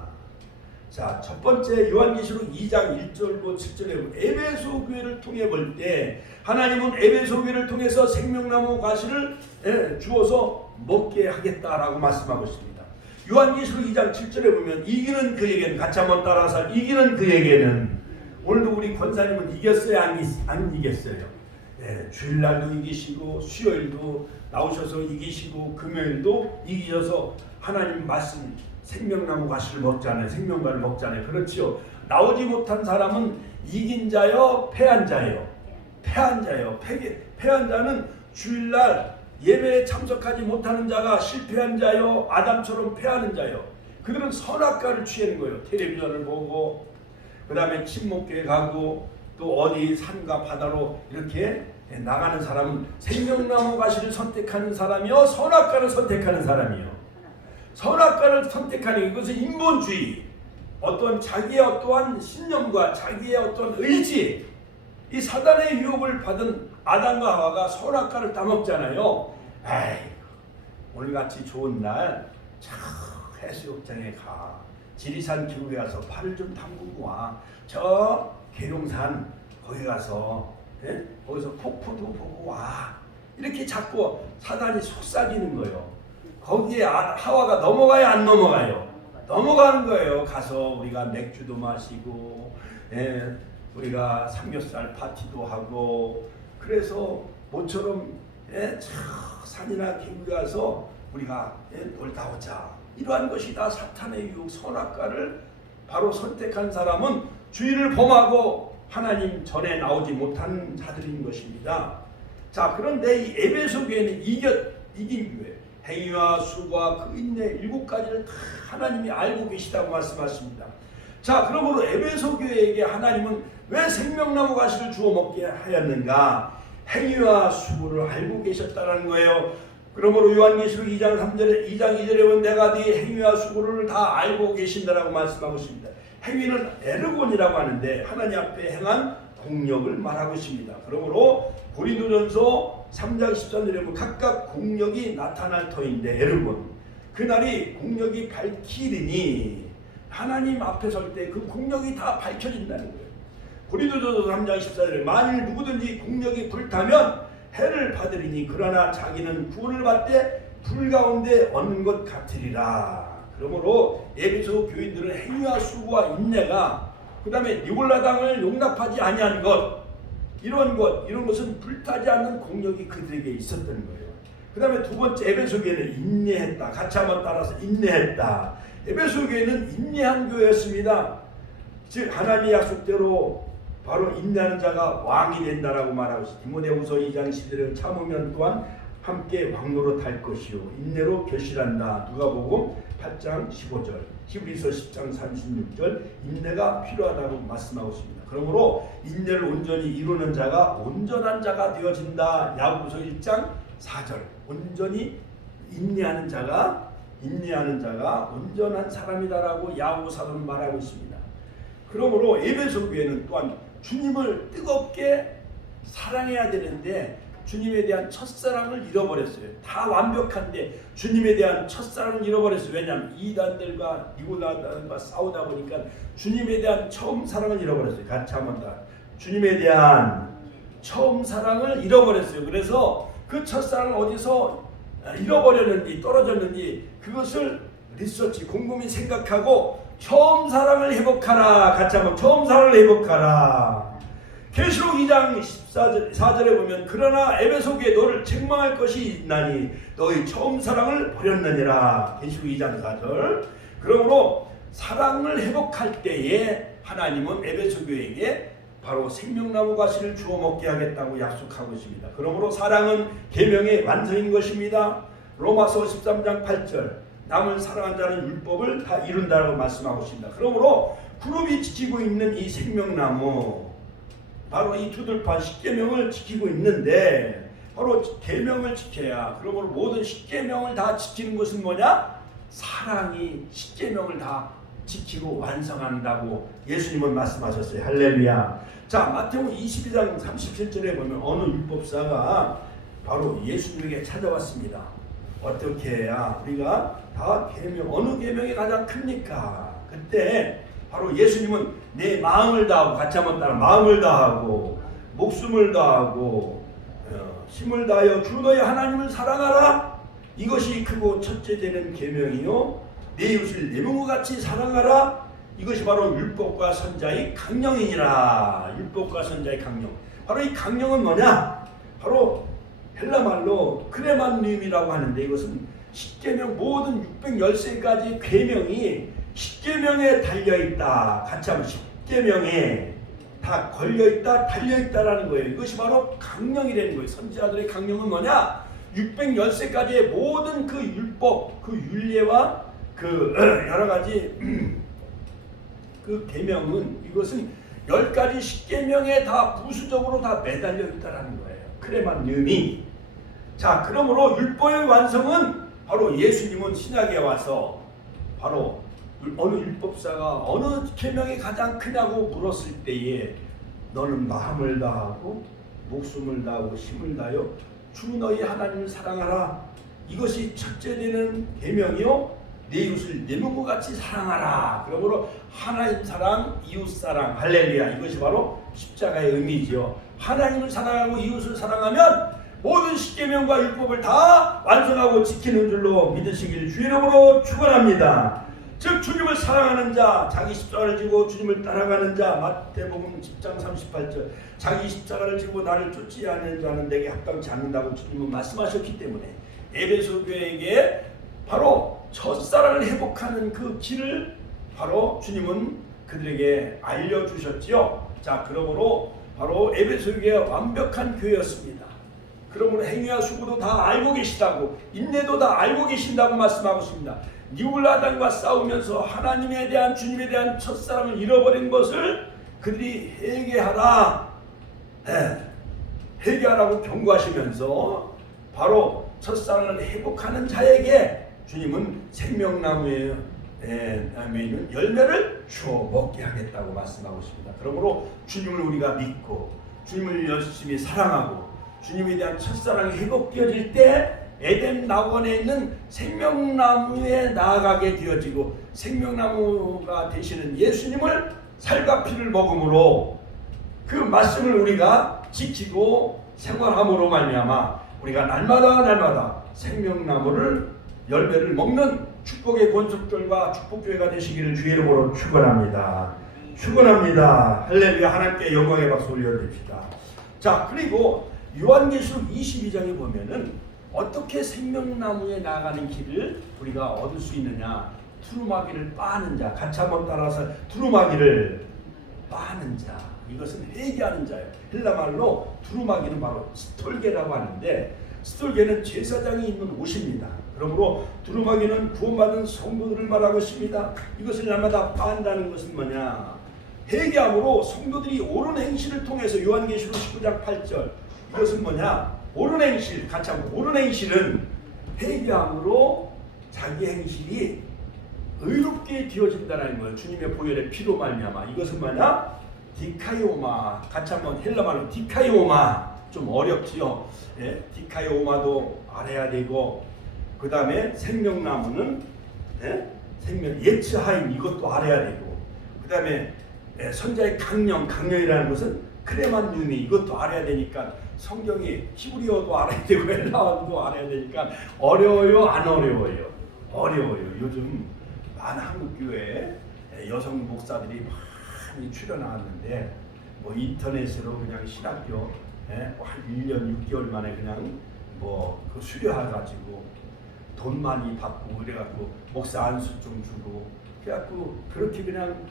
자, 첫 번째 요한계시록 2장 1절로 7절에 에베소 교회를 통해 볼 때 하나님은 에베소 교회를 통해서 생명나무 과실을 주어서 먹게 하겠다라고 말씀하고 있습니다. 요한계시록 2장 7절에 보면 이기는 그에게는, 같이 한번 따라서 이기는 그에게는, 오늘도 우리 권사님은 이겼어요? 안 이겼어요? 주일날도 이기시고 수요일도 나오셔서 이기시고 금요일도 이기셔서 하나님 말씀 생명나무 과실을 먹잖아요. 생명과를 먹잖아요. 그렇지요. 나오지 못한 사람은 이긴 자요, 패한 자요. 패한 자요. 패한 자는 주일날 예배에 참석하지 못하는 자가 실패한 자요, 아담처럼 패하는 자요. 그들은 선악과를 취하는 거예요. 텔레비전을 보고 그 다음에 친목교회 가고 또 어디 산과 바다로 이렇게 나가는 사람은 생명나무 과실을 선택하는 사람이요, 선악과를 선택하는 사람이요. 선악과를 선택하는 것은 인본주의, 어떤 자기의 어떠한 신념과 자기의 어떤 의지, 이 사단의 유혹을 받은 아담과 하와가 선악과를 따먹잖아요. 에이, 오늘같이 좋은 날 저 해수욕장에 가, 지리산 기후에 가서 팔을 좀 담그고 와, 저 계룡산 거기 가서 거기서 폭포도 보고 와, 이렇게 자꾸 사단이 속삭이는 거예요. 거기에 하와가 넘어가요, 안 넘어가요? 넘어가는 거예요. 가서 우리가 맥주도 마시고 우리가 삼겹살 파티도 하고, 그래서 모처럼 산이나 계곡에 가서 우리가 놀다 오자, 이러한 것이 다 사탄의 유혹, 선악과를 바로 선택한 사람은 주의를 범하고 하나님 전에 나오지 못한 자들인 것입니다. 자, 그런데 이 에베소 교회는 이긴 교회, 행위와 수고와 그 인내 7가지를 다 하나님이 알고 계시다고 말씀하십니다. 자, 그러므로 에베소 교회에게 하나님은 왜 생명나무 가시를 주워 먹게 하였는가? 행위와 수고를 알고 계셨다는 거예요. 그러므로 요한계시록 2장 3절에 2장 2절에 보면 내가 네 행위와 수고를 다 알고 계신다라고 말씀하고 있습니다. 행위는 에르곤이라고 하는데 하나님 앞에 행한 공력을 말하고 있습니다. 그러므로 고린도전서 3장 14절에 보면 각각 공력이 나타날 터인데 에르곤 그날이 공력이 밝히리니 하나님 앞에 설 때 그 공력이 다 밝혀진다는 거예요. 고린도전서 3장 14절에 만일 누구든지 공력이 불타면 해를 받으리니 그러나 자기는 구원을 받되 불 가운데 얻는 것 같으리라. 그러므로 에베소 교인들은 행위와 수고와 인내가 그 다음에 니골라당을 용납하지 아니한 것 이런 것은 불타지 않는 공력이 그들에게 있었던 거예요. 그 다음에 두 번째 에베소 교회는 인내했다. 같이 한번 따라서 인내했다. 에베소 교회는 인내한 교회였습니다. 즉 하나님의 약속대로 바로 인내하는 자가 왕이 된다라고 말하고 있습니다. 디모데후서 2장 10절에 참으면 또한 함께 왕노로 탈 것이요 인내로 결실한다. 누가복음 8장 15절 히브리서 10장 36절 인내가 필요하다고 말씀하고 있습니다. 그러므로 인내를 온전히 이루는 자가 온전한 자가 되어진다. 야고보서 1장 4절 온전히 인내하는 자가 온전한 사람이다라고 야고보서는 말하고 있습니다. 그러므로 에베소 교회는 또한 주님을 뜨겁게 사랑해야 되는데 주님에 대한 첫사랑을 잃어버렸어요. 다 완벽한데 주님에 대한 첫사랑을 잃어버렸어요. 왜냐하면 이단들과 니골라당과 싸우다 보니까 주님에 대한 처음 사랑을 잃어버렸어요. 같이 한번 더. 주님에 대한 처음 사랑을 잃어버렸어요. 그래서 그 첫사랑을 어디서 잃어버렸는지 떨어졌는지 그것을 리서치 곰곰이 생각하고 처음 사랑을 회복하라. 같이 한번 처음 사랑을 회복하라. 계시록 2장 14절에 보면 그러나 에베소 교회 너를 책망할 것이 있나니 너희 처음 사랑을 버렸느니라. 계시록 2장 4절. 그러므로 사랑을 회복할 때에 하나님은 에베소 교회에게 바로 생명나무 가시를 주워 먹게 하겠다고 약속하고 있습니다. 그러므로 사랑은 계명의 완성인 것입니다. 로마서 13장 8절 남을 사랑한 자는 율법을 다 이룬다라고 말씀하고 있습니다. 그러므로 그룹이 지키고 있는 이 생명나무 바로 이 두들판 십계명을 지키고 있는데 바로 계명을 지켜야 그러므로 모든 십계명을 다 지키는 것은 뭐냐? 사랑이 십계명을 다 지키고 완성한다고 예수님은 말씀하셨어요. 할렐루야. 자, 마태복음 22장 37절에 보면 어느 율법사가 바로 예수님에게 찾아왔습니다. 어떻게 해야 우리가 다 계명 어느 계명이 가장 큽니까? 그때 바로 예수님은 내 마음을 다하고 같이 한번 따라 마음을 다하고 목숨을 다하고 힘을 다하여 주 너의 하나님을 사랑하라. 이것이 크고 첫째 되는 계명이요 내 이웃을 내 몸과 같이 사랑하라. 이것이 바로 율법과 선자의 강령이니라. 율법과 선자의 강령. 바로 이 강령은 뭐냐? 바로 헬라말로 크레만님이라고 하는데 이것은 십계명 모든 613가지 계명이 십계명에 달려있다. 같이 한번 십계명에 다 걸려있다 달려있다라는 거예요. 이것이 바로 강령이라는 거예요. 선지자들의 강령은 뭐냐? 613가지의 모든 그 율법 그 율례와 그 여러가지 그 계명은 이것은 10가지 십계명에 다 부수적으로 다 매달려 있다라는 거예요. 크레만님이. 자, 그러므로 율법의 완성은 바로 예수님은 신약에 와서 바로 어느 율법사가 어느 계명이 가장 크냐고 물었을 때에 너는 마음을 다하고 목숨을 다하고 힘을 다하여 주 너희 하나님을 사랑하라. 이것이 첫째 되는 계명이요 내 이웃을 내 몸과 같이 사랑하라. 그러므로 하나님 사랑, 이웃 사랑, 할렐루야. 이것이 바로 십자가의 의미죠. 하나님을 사랑하고 이웃을 사랑하면 모든 십계명과 율법을 다 완성하고 지키는 줄로 믿으시길 주의 이름으로 축원합니다. 즉 주님을 사랑하는 자, 자기 십자가를 지고 주님을 따라가는 자, 마태복음 10장 38절 자기 십자가를 지고 나를 쫓지 않는 자는 내게 합당치 않는다고 주님은 말씀하셨기 때문에 에베소 교회에게 바로 첫사랑을 회복하는 그 길을 바로 주님은 그들에게 알려주셨지요. 자, 그러므로 바로 에베소 교회가 완벽한 교회였습니다. 그러므로 행위와 수고도 다 알고 계시다고 인내도 다 알고 계신다고 말씀하고 있습니다. 니골라당과 싸우면서 하나님에 대한 주님에 대한 첫사랑을 잃어버린 것을 그들이 회개하라 회개하라고 경고하시면서 바로 첫사랑을 회복하는 자에게 주님은 생명나무에 있는 열매를 주어 먹게 하겠다고 말씀하고 있습니다. 그러므로 주님을 우리가 믿고 주님을 열심히 사랑하고 주님에 대한 첫사랑이 회복되어질 때 에덴 낙원에 있는 생명나무에 나아가게 되어지고 생명나무가 되시는 예수님을 살과 피를 먹음으로 그 말씀을 우리가 지키고 생활함으로 말미암아 우리가 날마다 생명나무를 열매를 먹는 축복의 권속들과 축복교회가 되시기를 주의 이름으로 축원합니다. 축원합니다. 할렐루야. 하나님께 영광의 박수 올려드립시다. 자, 그리고 요한계시록 22장에 보면은 어떻게 생명나무에 나가는 길을 우리가 얻을 수 있느냐. 두루마기를 빠는 자, 같이 한번 따라서 두루마기를 빠는 자, 이것은 회개하는 자예요. 헬라말로 두루마기는 바로 스톨게라고 하는데 스톨게는 제사장이 입는 옷입니다. 그러므로 두루마기는 구원받은 성도들을 말하고 있습니다. 이것을 날마다 빤다는 것은 뭐냐? 회개함으로 성도들이 옳은 행실을 통해서 요한계시록 19장 8절 이것은 뭐냐? 옳은 행실, 같이 한번 옳은 행실은 회개함으로 자기 행실이 의롭게 되어진다는 거예요. 주님의 보혈의 피로 말미암아. 이것은 뭐냐? 디카이오마. 같이 한번 헬라말로 디카이오마. 좀 어렵지요. 예? 디카이오마도 알아야 되고 그 다음에 생명나무는 생명 예츠하임 이것도 알아야 되고 그 다음에 선자의 강령이라는 것은 크레만누미 이것도 알아야 되니까 성경이 히브리어도 알아야 되고 헬라어도 알아야 되니까 어려워요 안 어려워요? 어려워요. 요즘 많은 한국교회 여성 목사들이 많이 출연하는데 뭐 인터넷으로 그냥 신학교 한 1년 6개월 만에 그냥 그 수료해가지고 돈 많이 받고 그래갖고 목사 안수 좀 주고 그래갖고 그렇게 그냥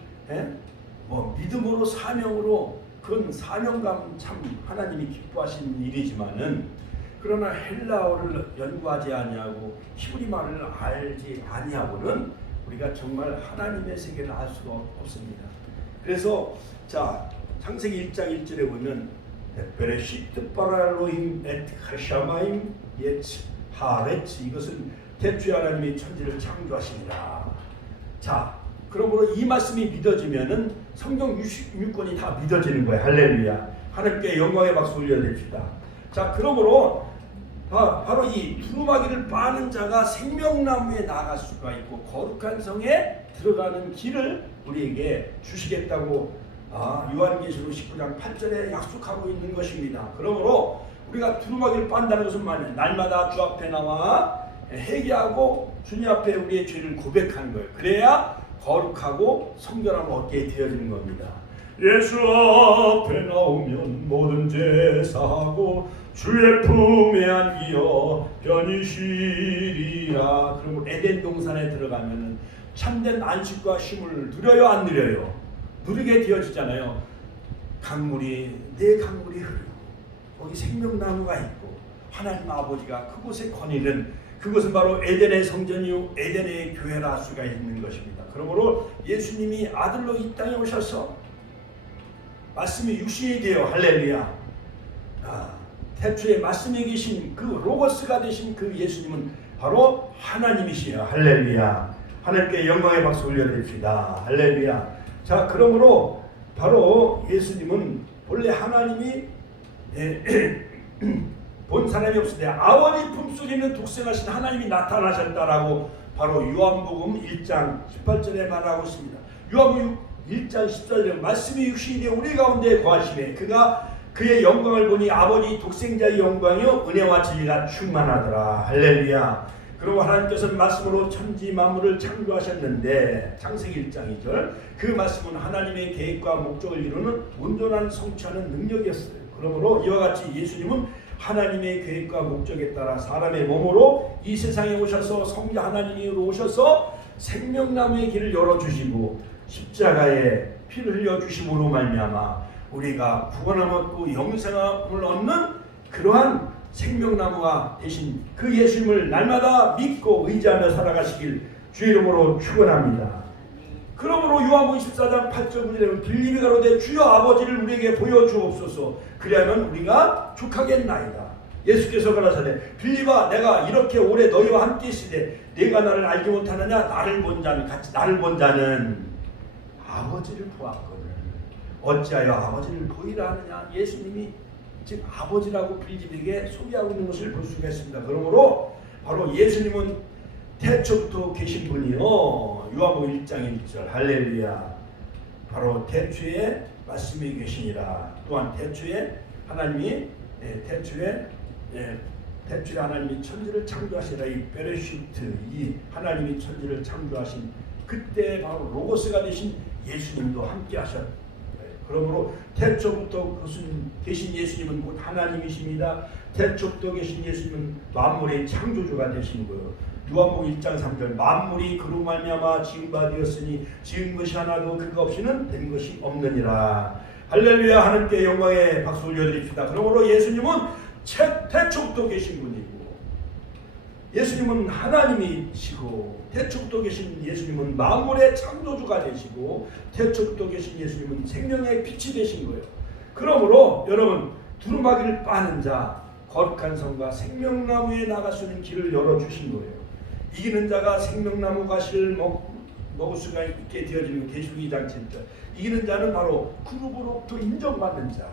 믿음으로 사명으로 그건 사명감 참 하나님이 기뻐하시는 일이지만은 그러나 헬라어를 연구하지 아니하고 히브리 말을 알지 아니하고는 우리가 정말 하나님의 세계를 알 수가 없습니다. 그래서 자 창세기 1장 1절에 보면 베레시트 바랄로임 엣 하샤마임 예츠 하레츠 이것은 대초에 하나님이 천지를 창조하시니라. 자, 그러므로 이 말씀이 믿어지면은 성경 66권이 다 믿어지는 거예요. 할렐루야. 하나님께 영광의 박수 올려드립시다. 자, 그러므로 바로 이 두루마기를 빠는 자가 생명나무에 나갈 수가 있고 거룩한 성에 들어가는 길을 우리에게 주시겠다고 요한계시록 19장 8절에 약속하고 있는 것입니다. 그러므로 우리가 두루마기를 빤다는 것은 말이에요. 날마다 주 앞에 나와 회개하고 주님 앞에 우리의 죄를 고백하는 거예요. 그래야 거룩하고 성결함을 얻게 되어지는 겁니다. 예수 앞에 나오면 모든 죄 사하고 주의 품에 안기어 편히 쉬리라. 그리고 에덴 동산에 들어가면 참된 안식과 쉼을 누려요 안 누려요? 누리게 되어지잖아요. 내 강물이 흐르고 거기 생명나무가 있고 하나님 아버지가 그곳에 거니는 그것은 바로 에덴의 성전이요 에덴의 교회라 할 수가 있는 것입니다. 그러므로 예수님이 아들로 이 땅에 오셔서 말씀이 육신이 되어 할렐루야. 태초에 말씀이 계신 그 로고스가 되신 그 예수님은 바로 하나님이시여. 할렐루야. 하나님께 영광의 박수 올려드립시다. 할렐루야. 자, 그러므로 바로 예수님은 본래 하나님이 본 사람이 없을 때 아버지 품속에 있는 독생하신 하나님이 나타나셨다라고 바로 요한복음 1장 18절에 말하고 있습니다. 요한복음 1장 14절에 말씀이 육신이 되어 우리 가운데 거하시매 그가 그의 영광을 보니 아버지 독생자의 영광이요 은혜와 진리가 충만하더라. 할렐루야. 그리고 하나님께서는 말씀으로 천지 만물을 창조하셨는데 창세기 1장 2절 그 말씀은 하나님의 계획과 목적을 이루는 온전한 성취하는 능력이었어요. 그러므로 이와 같이 예수님은 하나님의 계획과 목적에 따라 사람의 몸으로 이 세상에 오셔서 성자 하나님으로 오셔서 생명나무의 길을 열어주시고 십자가에 피를 흘려주심으로 말미암아 우리가 구원을 얻고 영생을 얻는 그러한 생명나무가 되신 그 예수님을 날마다 믿고 의지하며 살아가시길 주의 이름으로 축원합니다. 그러므로 요한복음 14장 8절 9절에 빌립이 가로되 주여 아버지를 우리에게 보여주옵소서 그리하면 우리가 족하겠나이다. 예수께서 가라사대 빌립아 내가 이렇게 오래 너희와 함께 있으되 네가 나를 알지 못하느냐 나를 본 자는 아버지를 보았거든. 어찌하여 아버지를 보이라 하느냐. 예수님이 즉 아버지라고 빌립에게 소개하고 있는 것을 볼 수가 있습니다. 그러므로 바로 예수님은 태초부터 계신 분이요. 요한복음 1장 1절 할렐루야. 바로 태초에 말씀이 계시니라. 또한 태초에 하나님이 태초에 하나님이 천지를 창조하시라. 이 베레시트 이 하나님이 천지를 창조하신 그때 바로 로고스가 되신 예수님도 함께 하셨. 그러므로 태초부터 계신 예수님은 곧 하나님이십니다. 태초부터 계신 예수님은 만물의 창조주가 되신 거예요. 요한복음 1장 3절 만물이 그로 말미암아 지은 바 되었으니 지은 것이 하나도 그가 없이는 된 것이 없느니라. 할렐루야. 하나님께 영광의 박수 올려드립시다. 그러므로 예수님은 태초부터 계신 분이고 예수님은 하나님이시고 태초부터 계신 예수님은 만물의 창조주가 되시고 태초부터 계신 예수님은 생명의 빛이 되신 거예요. 그러므로 여러분 두루마기를 빠는 자 거룩한 성과 생명나무에 나갈 수 있는 길을 열어주신 거예요. 이기는 자가 생명나무 가시를 먹을 수가 있게 되어지는 계시록 2장 7절. 이기는 자는 바로 그룹으로부터 인정받는 자.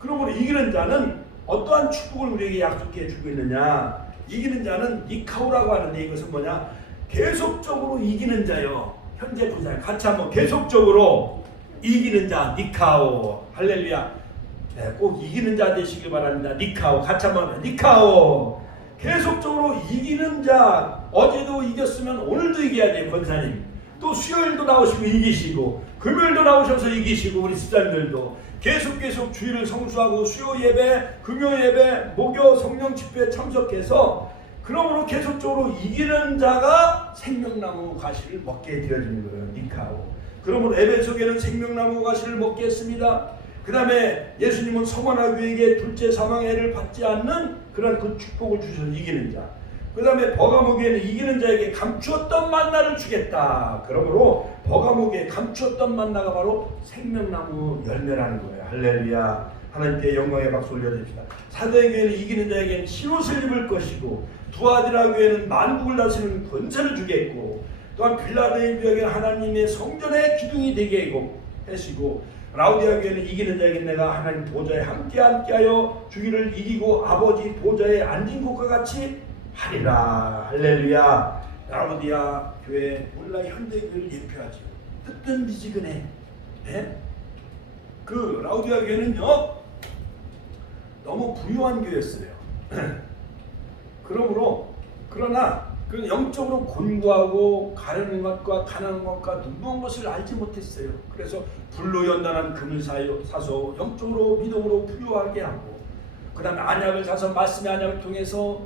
그러므로 이기는 자는 어떠한 축복을 우리에게 약속해 주고 있느냐. 이기는 자는 니카오라고 하는데 이것은 뭐냐. 계속적으로 이기는 자요. 현재 부자 같이 한번 계속적으로 이기는 자 니카오. 할렐루야. 꼭 이기는 자 되시길 바랍니다. 니카오. 같이 한번 니카오. 계속적으로 이기는 자. 어제도 이겼으면 오늘도 이겨야 돼요. 권사님. 또 수요일도 나오시고 이기시고 금요일도 나오셔서 이기시고 우리 집사님들도 계속 주일을 성수하고 수요 예배, 금요 예배, 목요 성령 집회에 참석해서 그러므로 계속적으로 이기는 자가 생명나무 가시를 먹게 되어지는 거예요. 니카오. 그러므로 에베소교회는 생명나무 가시를 먹게 했습니다. 그 다음에 예수님은 성화나 교회에게 둘째 사망해를 받지 않는 그런 그 축복을 주셔서 이기는 자. 그 다음에 버가모교회는 이기는 자에게 감추었던 만나를 주겠다. 그러므로 버가모교회에 감추었던 만나가 바로 생명나무 열매라는 거예요. 할렐루야. 하나님께 영광의 박수 올려드립시다. 사도행교회는 이기는 자에게는 흰옷을 입을 것이고 두아디라 교회는 만국을 다스리는 권세를 주겠고 또한 빌라델피아교회는 하나님의 성전의 기둥이 되게 하시고 라우디아 교회는 이기는 자에게 내가 하나님 보좌에 함께하여 주기를 이기고 아버지 보좌에 앉은 것과 같이 하리라. 할렐루야. 라우디아 교회 오늘날 현대교회를 예표하죠. 뜨뜻미지근해. 그 라우디아 교회는요 너무 부유한 교회였어요. 그러나 그 영적으로 곤고하고 가련한 것과 가난한 것과 눈먼 것을 알지 못했어요. 그래서 불로 연단한 금을 사서 영적으로 믿음으로 부유하게 하고 그 다음에 안약을 사서 말씀의 안약을 통해서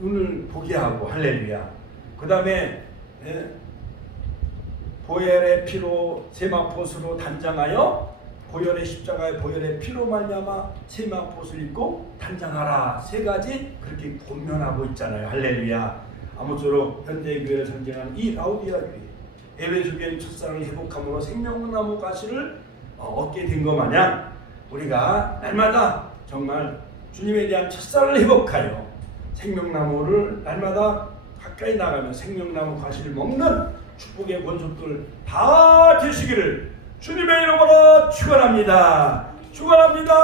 눈을 보게 하고 할렐루야. 그 다음에 보혈의 피로 세마포스로 단장하여 보혈의 십자가의 보혈의 피로 말미암아 세마포스를 입고 단장하라. 세 가지 그렇게 권면하고 있잖아요. 할렐루야. 아무쪼록 현대교회를 상징하는 이 라우디아 교회 에베소 교회는 첫사랑을 회복함으로 생명나무 가시를 얻게 된 것 마냥 우리가 날마다 정말 주님에 대한 첫사랑을 회복하여 생명나무를 날마다 가까이 나가며 생명나무 가시를 먹는 축복의 권속들 다 되시기를 주님의 이름으로 축원합니다. 축원합니다.